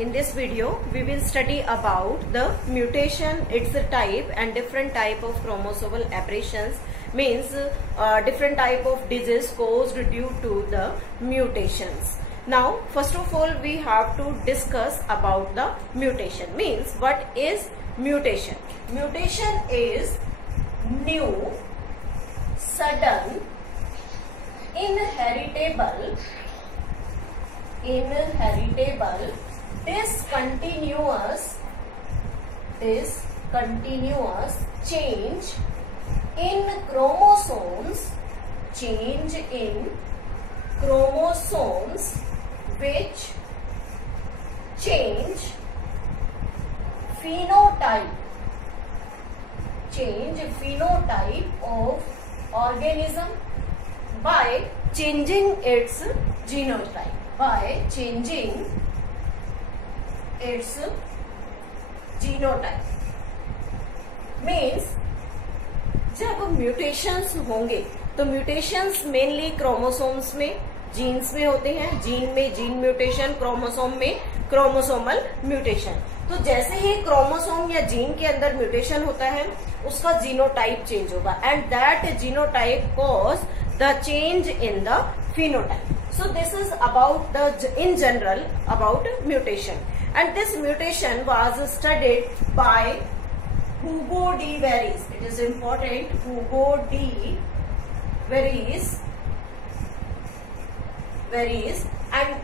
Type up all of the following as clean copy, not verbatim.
in this video we will study about the mutation, its type and different type of chromosomal aberrations, means different type of disease caused due to the mutations. Now first of all we have to discuss about the mutation. Means what is mutation? Mutation is new, sudden, inheritable, discontinuous change in chromosomes, which change phenotype of organism by changing its genotype. Means जब mutations होंगे तो mutations mainly chromosomes में, jeans में होते हैं. Gene में gene mutation, chromosome में chromosomal mutation. तो जैसे ही क्रोमोसोम या जीन के अंदर म्यूटेशन होता है उसका जीनोटाइप चेंज होगा and that genotype cause the change in the phenotype. So this is about in general about mutation, and this mutation was studied by Hugo de Vries. It is important. Hugo de Vries, and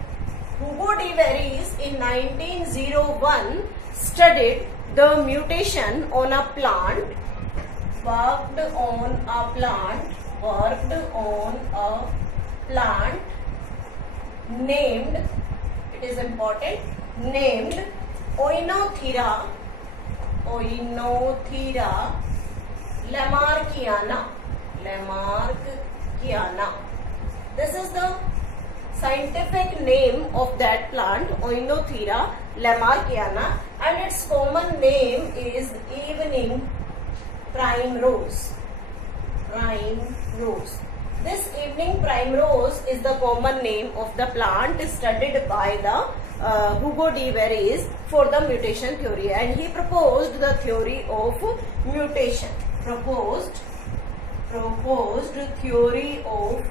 Hugo de Vries in 1901 studied the mutation on a plant, worked on a plant named, it is important, named Oenothera lamarckiana. This is the scientific name of that plant, Oenothera lamarckiana, and its common name is evening primrose. This evening primrose is the common name of the plant studied by the Hugo de Vries for the mutation theory, and he proposed the theory of mutation. Proposed theory of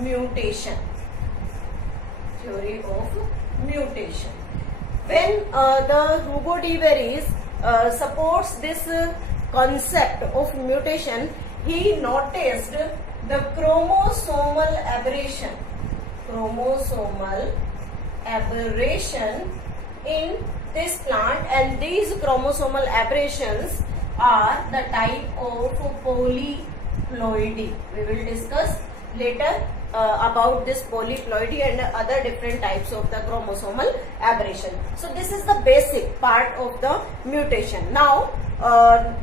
mutation. When the Hugo de Vries supports this concept of mutation, he noticed the chromosomal aberration in this plant, and these chromosomal aberrations are the type of polyploidy. We will discuss later about this polyploidy and other different types of the chromosomal aberration. So this is the basic part of the mutation. Now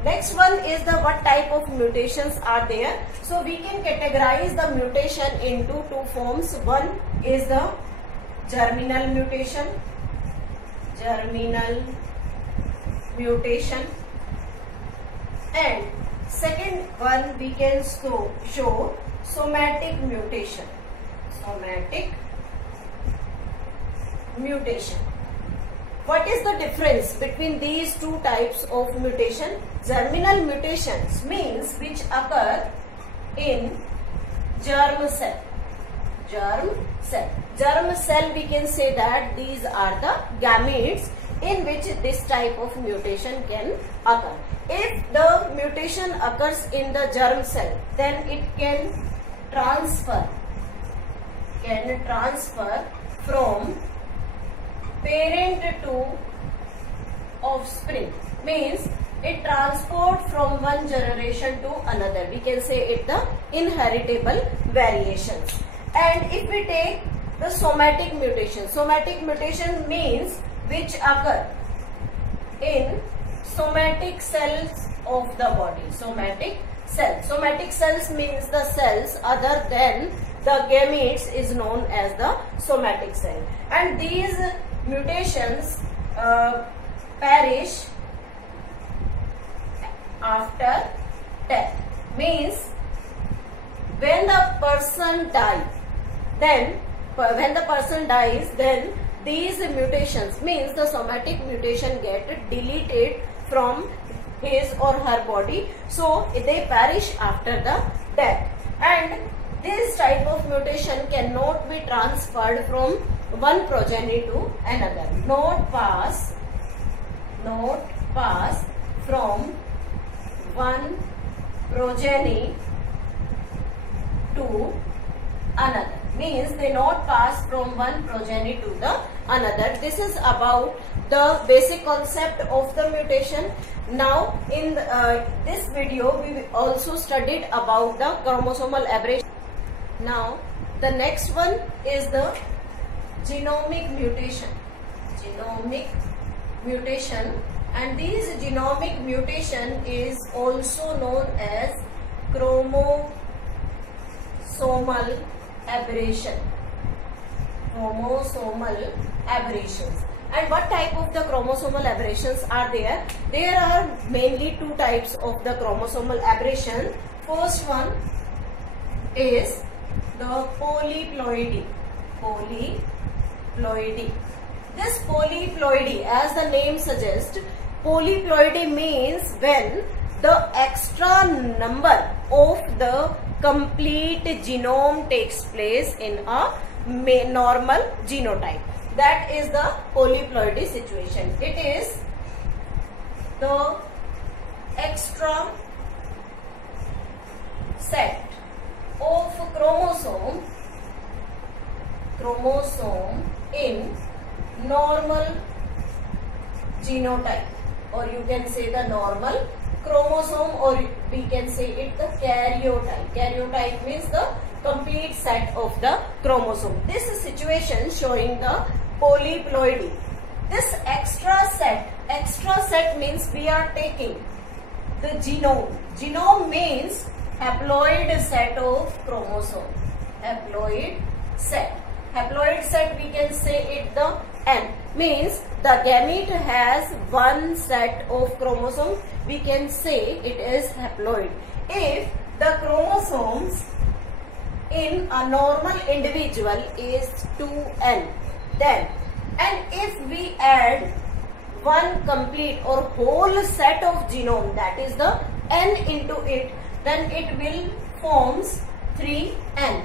next one is the what type of mutations are there. So we can categorize the mutation into two forms. One is the germinal mutation, and second one we can show somatic mutation. What is the difference between these two types of mutation? Germinal mutations means which occur in germ cell. Germ cell, we can say that these are the gametes in which this type of mutation can occur. If the mutation occurs in the germ cell, then it can transfer from parent to offspring. Means it transport from one generation to another. We can say it the inheritable variations. And if we take the somatic mutation means which occur in somatic cells of the body. Somatic cells means the cells other than the gametes is known as the somatic cell, and these mutations perish after death. Means when the person dies, then when the person dies, then these mutations means the somatic mutation get deleted from his or her body, so they perish after the death. And this type of mutation cannot be transferred from one progeny to another. Not pass from one progeny to another, means they not pass from one progeny to the another. This is about the basic concept of the mutation. Now in this video we also studied about the chromosomal aberration. Now the next one is the genomic mutation. And this genomic mutation is also known as chromosomal aberration. And what type of the chromosomal aberrations are there? There are mainly two types of the chromosomal aberration. First one is the polyploidy. This polyploidy, as the name suggests, polyploidy means when the extra number of the complete genome takes place in a normal genotype. That is the polyploidy situation. It is the extra set of chromosome in normal genotype, or you can say the normal chromosome, or we can say it the karyotype. Karyotype means the complete set of the chromosome. This is situation showing the polyploidy. This extra set means we are taking the genome. Genome means haploid set of chromosome. Haploid set we can say it the N, means the gamete has one set of chromosome, we can say it is haploid. If the chromosomes in a normal individual is 2N, then, and if we add one complete or whole set of genome, that is the N into it, then it will forms 3N.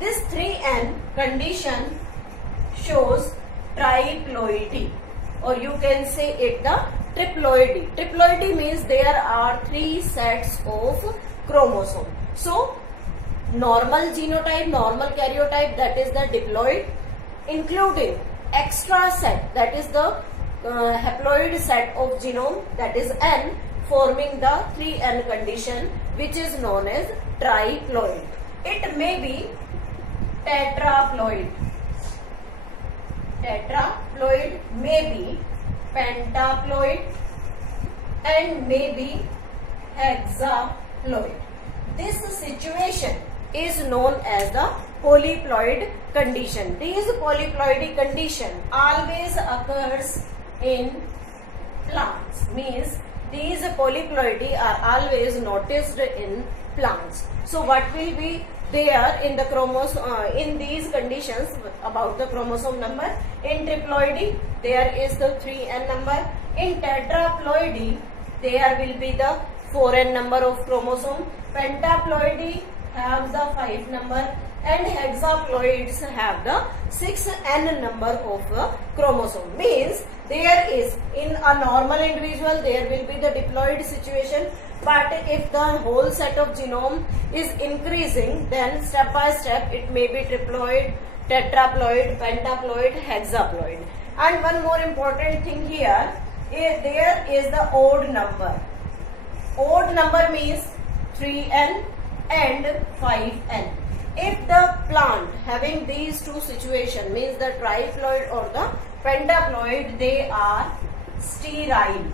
This 3N condition shows triploidy, or you can say it the triploidy. Triploidy means there are 3 sets of chromosome. So normal genotype, normal karyotype, that is the diploid, including extra set, that is the haploid set of genome, that is N, forming the 3N condition, which is known as triploid. It may be tetraploid, may be pentaploid, and may be hexaploid. This situation is known as the polyploid condition. This polyploidy condition always occurs in plants, means these polyploidy are always noticed in plants. So what will be there in the chromosome in these conditions about the chromosome number? In triploidy there is the 3N number. In tetraploidy there will be the 4N number of chromosome. Pentaploidy have the 5 number, and hexaploids have the 6N number of chromosome. Means there is in a normal individual there will be the diploid situation, but if the whole set of genome is increasing, then step by step it may be triploid, tetraploid, pentaploid, hexaploid. And one more important thing here, there is the odd number. Odd number means 3N and 5N. If the plant having these two situations, means the triploid or the pentaploid, they are sterile,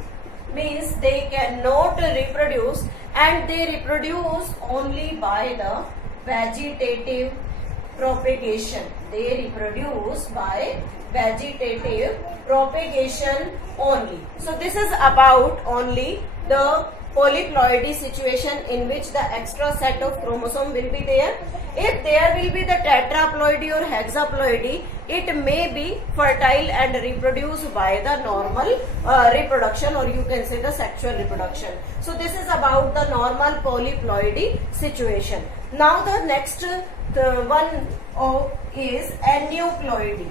means they cannot reproduce, and they reproduce only by the vegetative propagation. They reproduce by vegetative propagation only. So this is about only the polyploidy situation in which the extra set of chromosome will be there. If there will be the tetraploidy or hexaploidy, it may be fertile and reproduce by the normal reproduction, or you can say the sexual reproduction. So this is about the normal polyploidy situation. Now the next one is aneuploidy.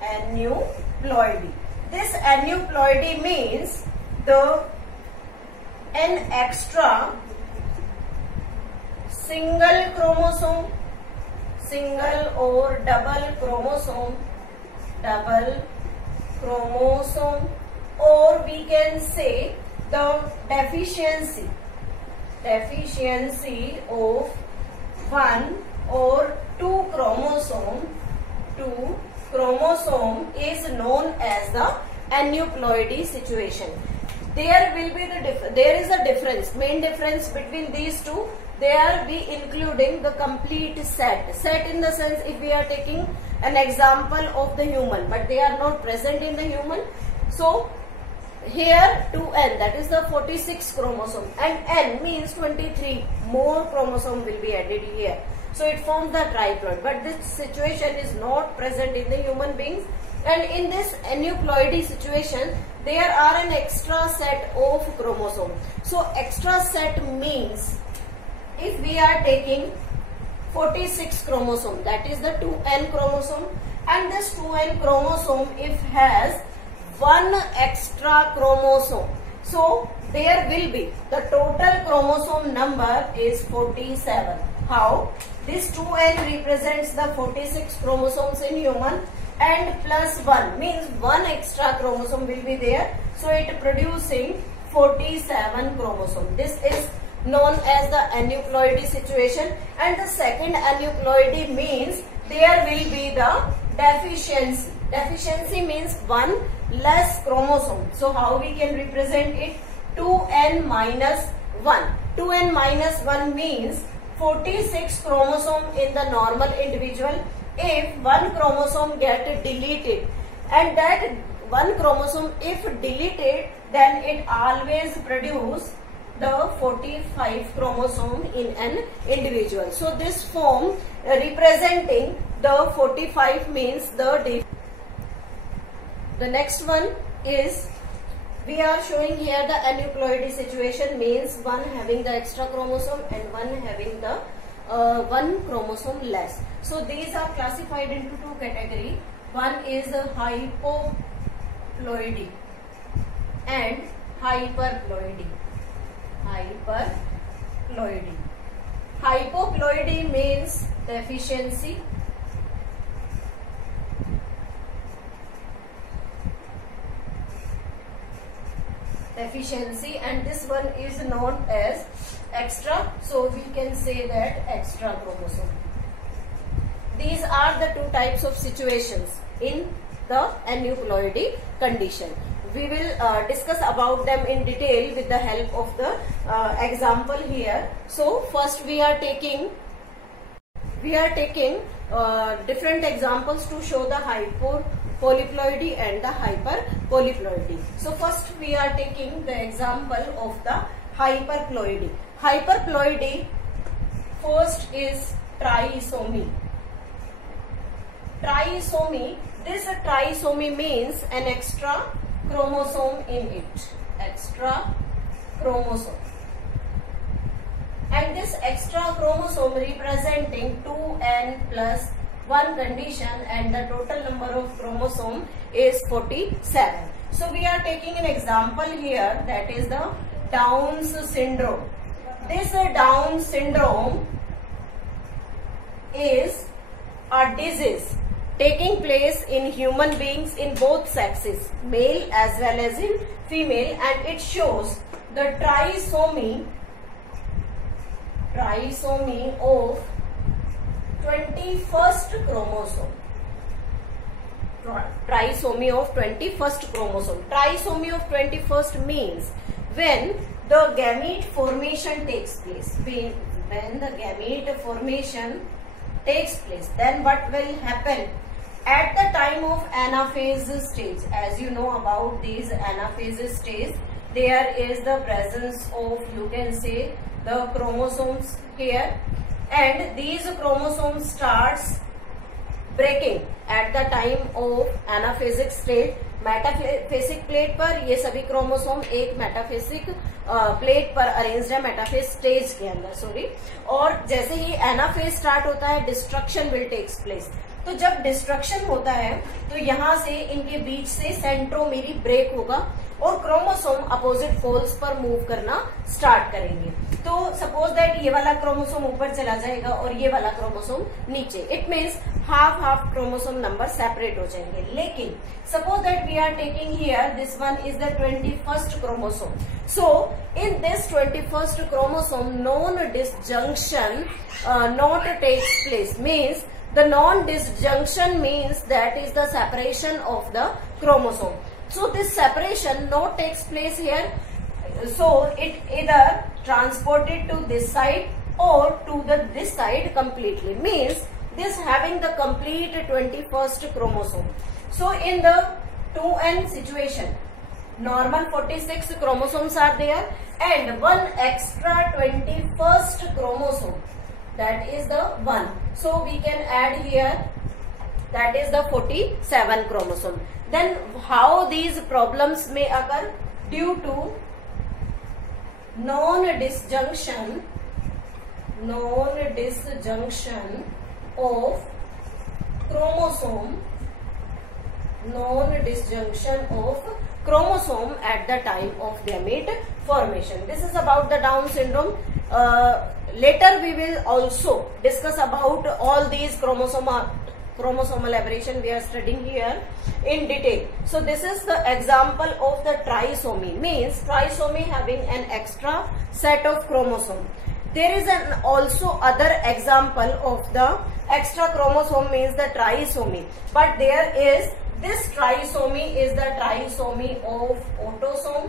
Aneuploidy. This aneuploidy means an extra single chromosome, single or double chromosome, or we can say the deficiency of one or two chromosome is known as the aneuploidy situation. There will be there is a difference, main difference between these two. There we including the complete set. Set in the sense, if we are taking an example of the human, but they are not present in the human. So here 2n, that is the 46 chromosome, and n means 23 more chromosome will be added here. So it forms the triploid, but this situation is not present in the human beings. And in this aneuploidy situation, there are an extra set of chromosome. So extra set means if we are taking 46 chromosome, that is the 2n chromosome, and this 2n chromosome if has one extra chromosome, so there will be the total chromosome number is 47. How? This 2n represents the 46 chromosomes in human, and plus 1 means one extra chromosome will be there. So it producing 47 chromosome. This is known as the aneuploidy situation. And the second aneuploidy means there will be the deficiency. Deficiency means one less chromosome. So how we can represent it? 2n minus 1. 2n minus 1 means 46 chromosome in the normal individual. If one chromosome get deleted, and that one chromosome if deleted, then it always produce the 45 chromosome in an individual. So this form representing the 45 means the next one is, we are showing here the aneuploidy situation means one having the extra chromosome and one having the one chromosome less. So these are classified into two categories. One is hypoploidy and hyperploidy. Hypoploidy means deficiency. And this one is known as extra, so we can say that extra chromosome. These are the two types of situations in the aneuploidy condition. We will discuss about them in detail with the help of the example here. So first we are taking different examples to show the hypopolyploidy and the hyperpolyploidy. So first we are taking the example of the hyperploidy. Hyperploidy, first is trisomy. This trisomy means an extra chromosome in it. Extra chromosome. And this extra chromosome representing 2n plus 1 condition, and the total number of chromosome is 47. So we are taking an example here, that is the Down's syndrome. This Down syndrome is a disease taking place in human beings in both sexes, male as well as in female, and it shows the trisomy of 21st chromosome. Trisomy of 21st chromosome. Trisomy of 21st means when the gamete formation takes place. When the gamete formation takes place, then what will happen? At the time of anaphase stage, as you know about these anaphase stage, there is the presence of, you can say, the chromosomes here, and these chromosomes starts breaking at the time of anaphasic state. Metaphasic plate पर ये सभी chromosome एक metaphasic plate पर arranged है, metaphase stage के अंदर, sorry. और जैसे ही एनाफेज स्टार्ट होता है, डिस्ट्रक्शन विल टेक्स प्लेस। तो जब डिस्ट्रक्शन होता है तो यहाँ से इनके बीच से सेंट्रोमेरी ब्रेक होगा और क्रोमोसोम अपोजिट पोल्स पर मूव करना स्टार्ट करेंगे। तो सपोज दैट ये वाला क्रोमोसोम ऊपर चला जाएगा और ये वाला क्रोमोसोम नीचे। It means half half chromosome number separate हो जाएंगे। लेकिन suppose that we are taking here this one is the 21st chromosome. So in this 21st chromosome non disjunction not takes place, means the non-disjunction means that is the separation of the chromosome. So this separation not takes place here, so it either transported to this side or to this side completely, means this having the complete 21st chromosome. So in the 2n situation, normal 46 chromosomes are there and one extra 21st chromosome, that is the one. So we can add here, that is the 47 chromosome. Then how these problems may occur? Due to non-disjunction of chromosome at the time of gamete formation. This is about the Down syndrome. Later we will also discuss about all these chromosomal aberration we are studying here in detail. So this is the example of the trisomy, means trisomy having an extra set of chromosome. There is an also other example of the extra chromosome, means the trisomy, but there is this trisomy is the trisomy of autosome,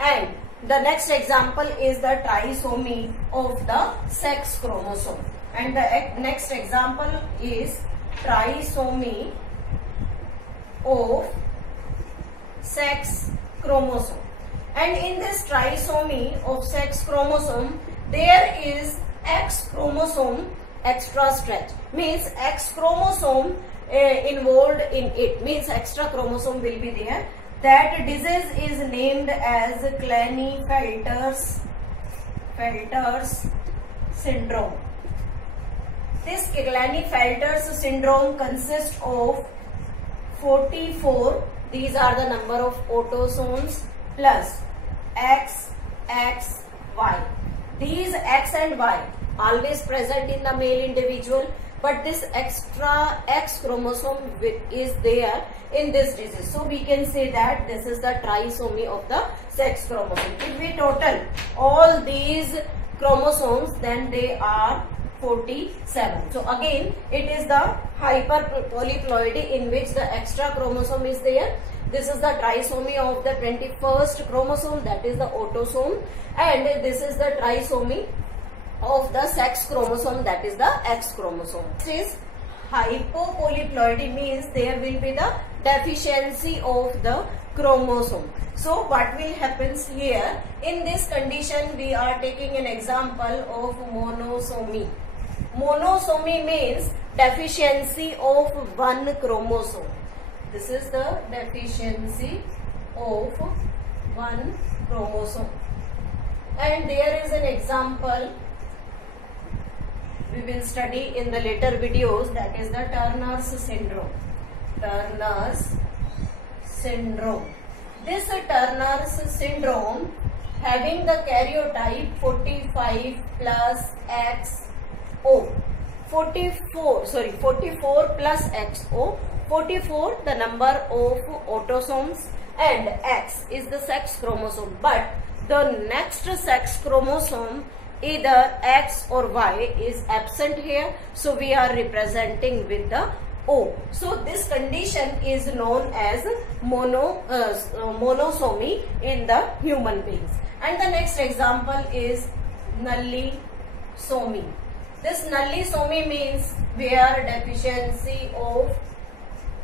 and the next example is the trisomy of the sex chromosome, and the next example is trisomy of sex chromosome. And in this trisomy of sex chromosome there is X chromosome extra stretch, means X chromosome involved in it, means extra chromosome will be there. That disease is named as Klinefelter's syndrome. This Klinefelter's syndrome consists of 44, these are the number of autosomes, plus X, Y. These X and Y always present in the male individual, but this extra X chromosome is there in this disease. So we can say that this is the trisomy of the sex chromosome. If we total all these chromosomes, then they are 47. So again it is the hyperpolyploidy in which the extra chromosome is there. This is the trisomy of the 21st chromosome, that is the autosome, and this is the trisomy of the sex chromosome, that is the X chromosome. This is hypopolyploidy, means there will be the deficiency of the chromosome. So what will happen here? In this condition we are taking an example of monosomy. Monosomy means deficiency of one chromosome. This is the deficiency of one chromosome. And there is an example we will study in the later videos, that is the Turner's syndrome. Turner's syndrome. This Turner's syndrome having the karyotype 45 plus XO. 44 plus XO. 44 the number of autosomes and X is the sex chromosome, but the next sex chromosome either X or Y is absent here, so we are representing with the O. So this condition is known as monosomy in the human beings. And the next example is nullisomy. This nullisomy means where deficiency of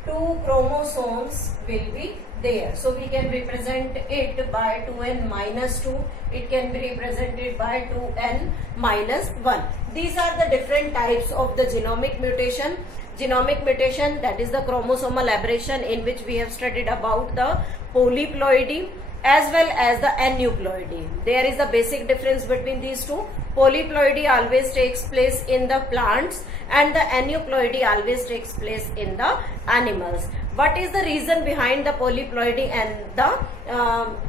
2 chromosomes will be there. So we can represent it by 2n minus 2. It can be represented by 2n minus 1. These are the different types of the genomic mutation. Genomic mutation, that is the chromosomal aberration, in which we have studied about the polyploidy as well as the aneuploidy. There is a basic difference between these two. Polyploidy always takes place in the plants and the aneuploidy always takes place in the animals. What is the reason behind the polyploidy and the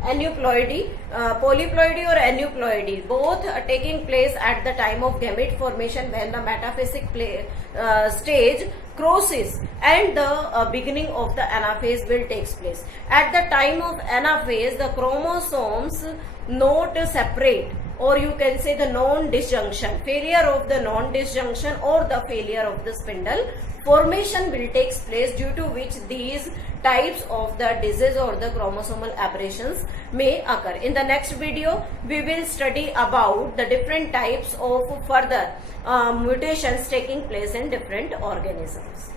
aneuploidy? Polyploidy or aneuploidy, both are taking place at the time of gamete formation, when the metaphasic stage crosses and the beginning of the anaphase will take place. At the time of anaphase, the chromosomes not separate, or you can say the non-disjunction, failure of the non-disjunction or the failure of the spindle formation will take place, due to which these types of the disease or the chromosomal aberrations may occur. In the next video, we will study about the different types of further mutations taking place in different organisms.